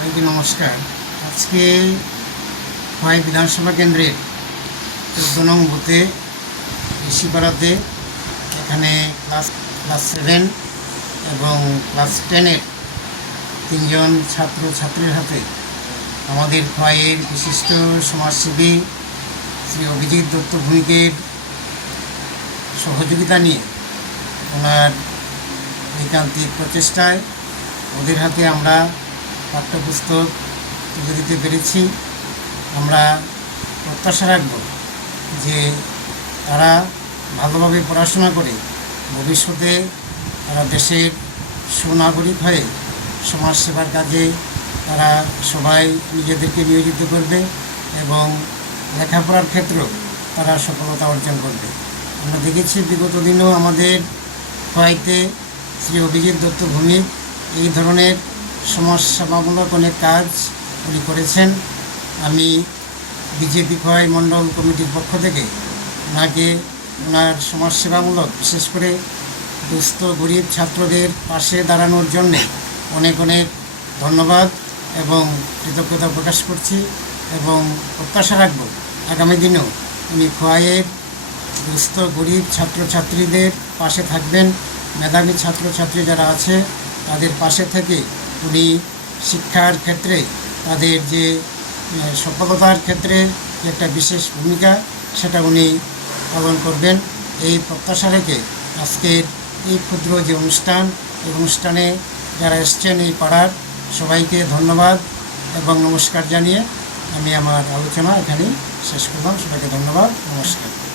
সবাইকে নমস্কার। আজকে হয় বিধানসভা কেন্দ্রের চোদ্দ নং বুথে ঋষিপাড়াতে এখানে ক্লাস ক্লাস সেভেন এবং ক্লাস টেনের তিনজন ছাত্র, ছাত্রীর হাতে আমাদের খোয়াইয়ের বিশিষ্ট সমাজসেবী শ্রী অভিজিৎ দত্ত ভূমিকের সহযোগিতা নিয়ে ওনার ঐকান্তিক প্রচেষ্টায় ওদের হাতে আমরা পাঠ্যপুস্তক তুলে দিতে পেরেছি। আমরা প্রত্যাশা রাখব যে তারা ভালোভাবে পড়াশোনা করে ভবিষ্যতে তারা দেশের সুনাগরিক হয়ে সমাজসেবার কাজে তারা সবাই নিজেদেরকে নিয়োজিত করবে এবং লেখাপড়ার ক্ষেত্রেও তারা সফলতা অর্জন করবে। আমরা দেখেছি বিগত দিনেও আমাদের হয়তে শ্রী অভিজিৎ দত্ত ভূমি এই ধরনের সমাজসেবামূলক অনেক কাজ উনি করেছেন। আমি বিজেপি খোয়াই মণ্ডল কমিটির পক্ষ থেকে ওনাকে ওনার সমাজসেবামূলক, বিশেষ করে দুস্থ, গরিব ছাত্রদের পাশে দাঁড়ানোর জন্যে অনেক অনেক ধন্যবাদ এবং কৃতজ্ঞতা প্রকাশ করছি এবং প্রত্যাশা রাখব আগামী দিনেও উনি খোয়াইয়ের দুস্থ, গরিব ছাত্রছাত্রীদের পাশে থাকবেন। মেধাবী ছাত্রছাত্রী যারা আছে তাদের পাশে থেকে উনি শিক্ষার ক্ষেত্রে তাদের যে সফলতার ক্ষেত্রে একটা বিশেষ ভূমিকা, সেটা উনি পালন করবেন। এই প্রত্যাশা রেখে আজকের এই ক্ষুদ্র যে অনুষ্ঠান, এই অনুষ্ঠানে যারা এসছেন এই পাড়ার, সবাইকে ধন্যবাদ এবং নমস্কার জানিয়ে আমি আমার আলোচনা এখানেই শেষ করলাম। সবাইকে ধন্যবাদ। নমস্কার।